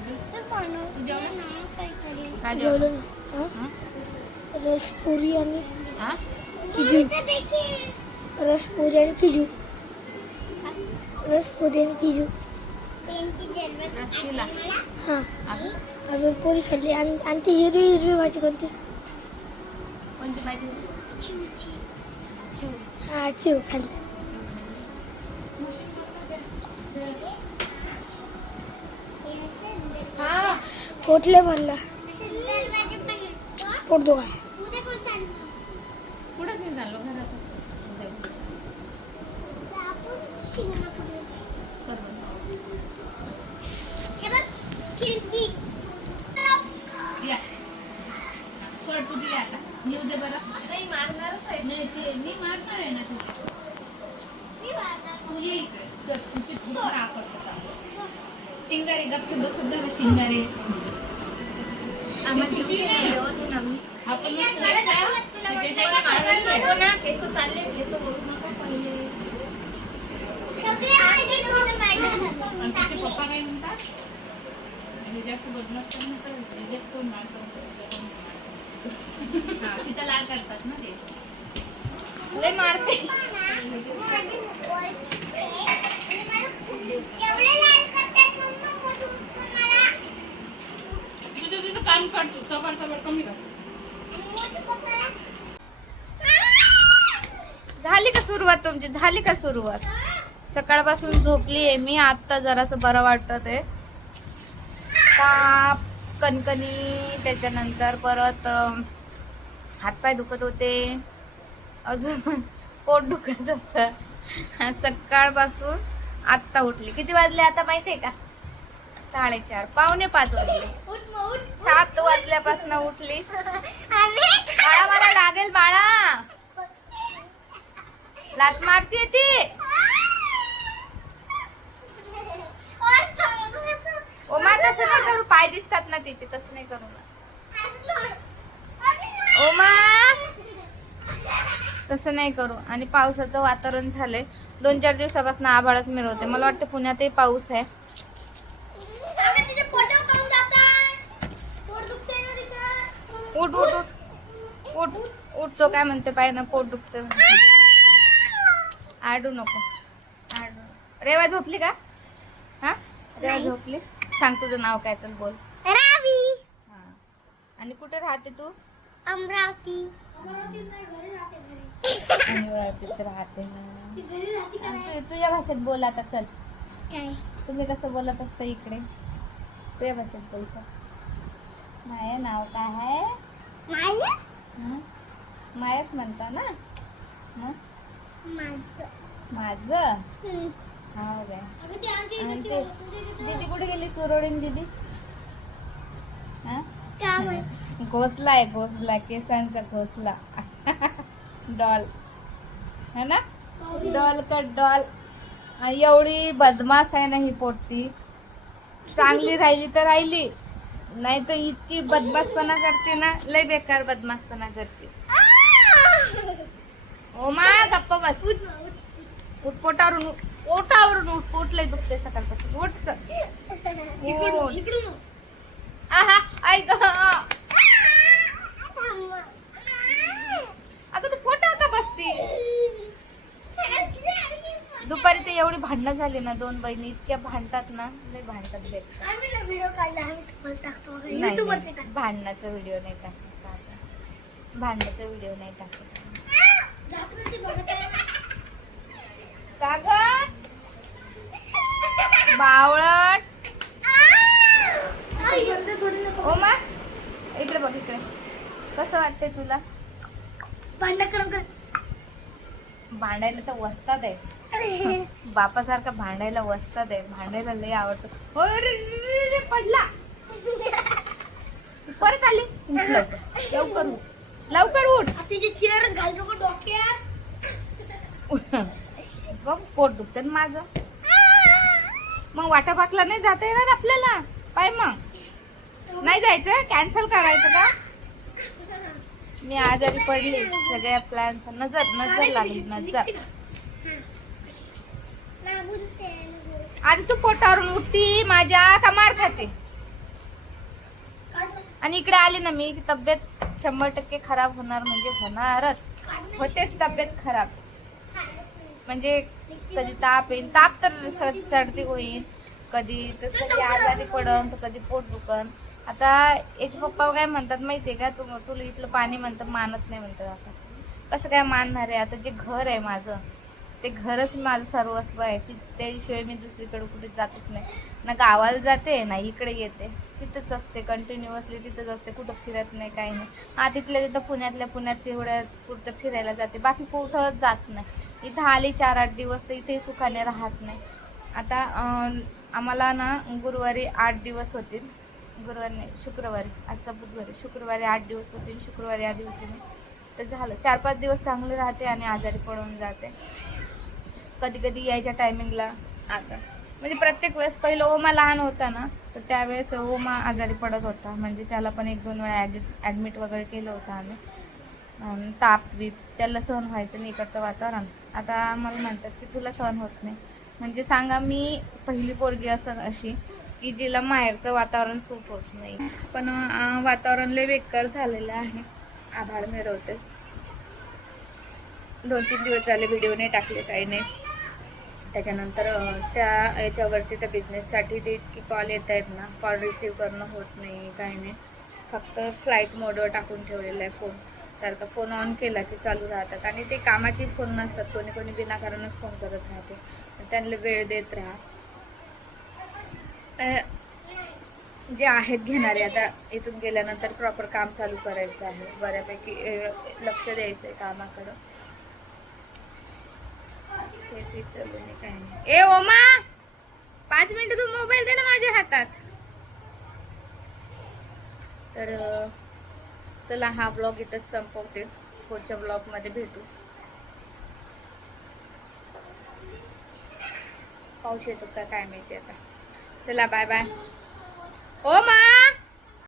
तू जेवला काय जेवलो जेवलं ना. हा? रस पुरी आणि हा? खिजू रस पुरी आणि खिजू रस पुरी आणि खिजू रस पिला हा. अजून? पुरी खाल्ली? आणि आणि ती हिरवी हिरवी भाजी कोणती? कोणती भाजी? हा चिव खाल्ली. पोटले भरला पोट दुखा कुठंच नाही चाललो घरात? कर बंद. या सोड तू दिली आता नेऊ दे बरं नाही मारणारच आहे? नाही ते मी मारणार आहे ना तुला तू ये इकडे कर, तुझी दुसरं आपटतं का? चिंगारी गपचूप बसत जा ना चिंगारी आपण मस्त बसतो. आणि पप्पा काय म्हणतात? जास्त बदमाश हे जास्त मार तिचा लाड करतात ना ते. लय मारते तुझं तुझं कान काढतो सबर सबर कमी कर झाली का सुरुवात तुमची? झाली का सुरुवात? सकाळपासून झोपली आहे मी आता जरासं बरं वाटत आहे. ताप कणकणी त्याच्यानंतर परत हातपाय दुखत होते. अजून पोट दुखत होत. सकाळपासून आत्ता उठली. किती वाजले आता माहिती आहे का? साडेचार. पावणे पाच वाजले. सात वाजल्यापासून उठली. बाळा मला लागेल बाळा. लात मारतीये ती. ओमा तसं नाही करू. पाय दिसतात ना तिचे तसं नाही करू ना ओमा तसं नाही करू. आणि पावसाचं वातावरण झालंय. दोन चार दिवसापासून आभाळच मिळवते मला वाटतं पुण्यातही पाऊस आहे. उठ उठ उठ. उठ उठ तो काय म्हणते पाय ना पोट दुखतं आडू नको आडू रेवा झोपली का? हा? रेवा. झोपली. सांग तुझं नाव काय चल बोल. रावी. हा. आणि कुठे राहते तू? अमरावती. अमरावतीत राहते ना आणि तू- तुझ्या भाषेत बोल आता चल. काय? तुम्ही कसं बोलत असता इकडे? तुझ्या भाषेत बोलचं माया नाव काय आहे? मायाच म्हणता ना? हं? माझं. माझं. हा. काय. आणि ते दीदी कुठे गेली? चुरोडीन दीदी? हा? घोसला आहे घोसला. केसांचा घोसला. डॉल. है ना? Doll cut doll. आणि एवढी बदमाश आहे ना ही पोट्टी. चांगली राहिली तर राहिली. नाही तर इतकी बदमाशपणा करते ना लय बेकार बदमाशपणा करते. ओ मा गप्पा बस उठ ना, उठ. उठ पोटावरून उठ. पोटावरून उठ पोट लय दुखते सकाळपासून उठ. आहा ऐक. अगं तू पोटावर का बसती दुपारी ते एवढी भांडणं झाली ना दोन बहिणी इतक्या भांडतात ना लय भांडतात. आम्ही ना व्हिडिओ टाकतो. नाही, टाकतो. भांडणाचा व्हिडिओ नाही टाकायचा आता भांडणाचा व्हिडिओ नाही टाकायचा बावळट. असं बंद थोडी नको. ओ मा इकडे बघ इकडे. कसं वाटतंय तुला? करून. भांडायला तर वस्तात आहे. बापासारखा भांडायला वस्तात आहे. भांडायला लय आवडतं. रे, पडला. परत आली. लवकर लवकर उठ. तिची चेअरच घाल नको डोक्यात. बघ पोट दुखतं ना माझं. मग वाटापाकला नाही जाता येणार आपल्याला? पाय मग. नाही जायचं? कॅन्सल करायचं का? मी आजारी पडली. सगळ्या प्लॅन नजर नजर लागली नजर. आणि तू पोटावरून उठती माझ्या का मार खाते. आणि इकडे आली ना मी की तब्येत शंभर टक्के खराब होणार म्हणजे होणारच. होतेच तब्येत खराब. म्हणजे कधी ताप येईल ताप तर सर्दी होईल कधी तर कधी आजारी पडन तर कधी पोट दुखन. आता याचे पप्पा काय म्हणतात माहितीये का? तू तुला इथलं पाणी म्हणतात मानत नाही म्हणतात आता. कसं काय मानणार आहे? आता जे घर आहे माझं ते घरच माझं सर्वस्व आहे. ती त्याशिवाय मी दुसरीकडे कुठे जातच नाही. ना गावाला जाते ना इकडे येते. तिथंच असते कंटिन्युअसली तिथंच असते. कुठं फिरत नाही काही नाही. हा तिथल्या तिथं पुण्यातल्या पुण्यात तेवढ्या पुरतं फिरायला जाते. बाकी कुठं जात नाही. इथं आली चार आठ दिवस तर इथे सुखाने राहत नाही. आता आम्हाला ना गुरुवारी आठ दिवस होतील. गुरुवारी नाही, शुक्रवारी. आजचा बुधवारी. शुक्रवारी आठ दिवस होतील. शुक्रवारी आधी होते मी. तर झालं. चार पाच दिवस चांगले राहते आणि आजारी पडून जाते. कधी कधी यायच्या टायमिंगला आता. म्हणजे प्रत्येक वेळेस पहिलं ओमा लहान होता ना तर त्यावेळेस ओमा आजारी पडत होता. म्हणजे त्याला पण एक दोन वेळा ॲडमिट वगैरे केलं होतं आम्ही. ताप बीप त्याला सहन व्हायचं नाही इकडचं वातावरण. आता मला म्हणतात की तुला सहन होत नाही. म्हणजे सांगा मी पहिली पोरगी असं अशी की जिला माहेरचं वातावरण सूट होत नाही. पण वातावरण लय बेकार झालेलं आहे. आभाळ मिळवते. दोन तीन दिवस झाले व्हिडिओ नाही टाकले काही नाही. त्याच्यानंतर त्या याच्यावरती त्या बिझनेससाठी ते की कॉल येत आहेत ना. कॉल रिसीव करणं होत नाही काही नाही. फक्त फ्लाईट मोडवर टाकून ठेवलेला आहे फोन सारखा फोन ऑन केला की चालू राहतात. आणि ते कामाचे फोन नसतात. कोणी कोणी विनाकारणच फोन करत राहते. त्यांना वेळ देत राहा. जे आहेत घेणारे आता इथून गेल्यानंतर प्रॉपर काम चालू करायचं आहे. बऱ्यापैकी लक्ष द्यायचं आहे कामाकडं. नाही नाही. ए ओमा! पाच मिनिटं तू मोबाईल दे ना माझ्या हातात. तर चला हा ब्लॉग इथंच संपवते. पुढच्या ब्लॉगमध्ये भेटू. पाऊस येतो का काय माहिती आता. चला बाय बाय ओ मा